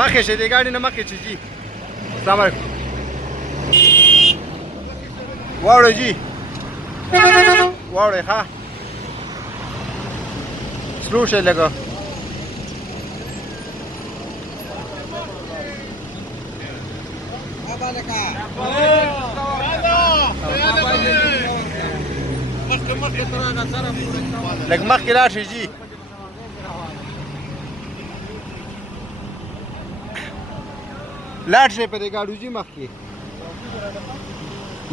مخکې شه دې ګاډي نه مخکې چې جي السلام علیکم واوړئ جي واوړئ ښه سلو شئ لږه لږ مخکې لاړ شئ جي لاړ شئ په دې ګاډو جي مخکې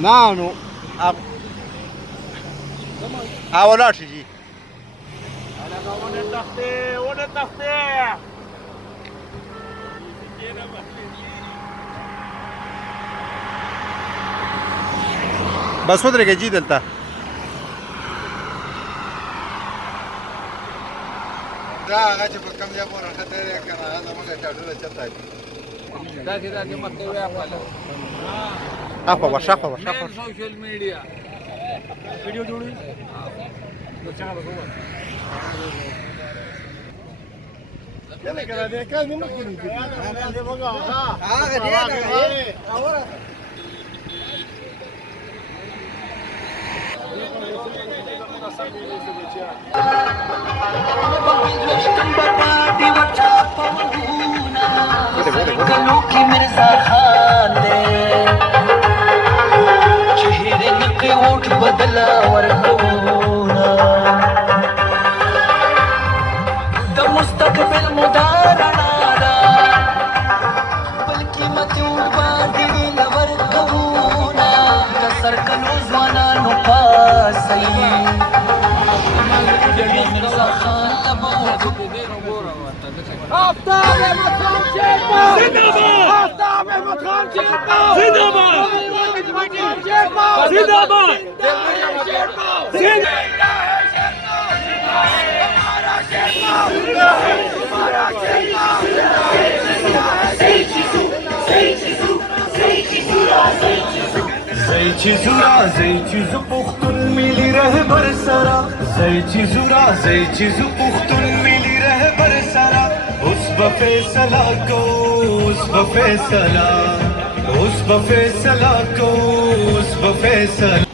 نه نو ولاړ شئ جي بس ودرېږئ جي دلته دا هغه چې په کم ځای پورې ښه دی که نه هغه زموږ چاډونه چېرته دي داسې مخکې ویاپله شاخوا ور شاخوا ور شاخوا سوشل میډیا ویډیو جوړوي मिर्जा खान ने चेहरे के ओठ बदला वरना द मुस्तकबिल मुदारना बल्कि मत्यूं बादी लवर कबूना कसर कनो जवाना नु पासई मिर्जा खान लबो آفتاب مطلب شیرپا زنداباد آفتاب مطلب شیرپا زنداباد زنداباد زي چیزو پختون ملی رهبر سرا زي چیزو پختون ملی رهبر سرا اس بفیصلہ کو اس بفیصلہ کو اس بفیصلہ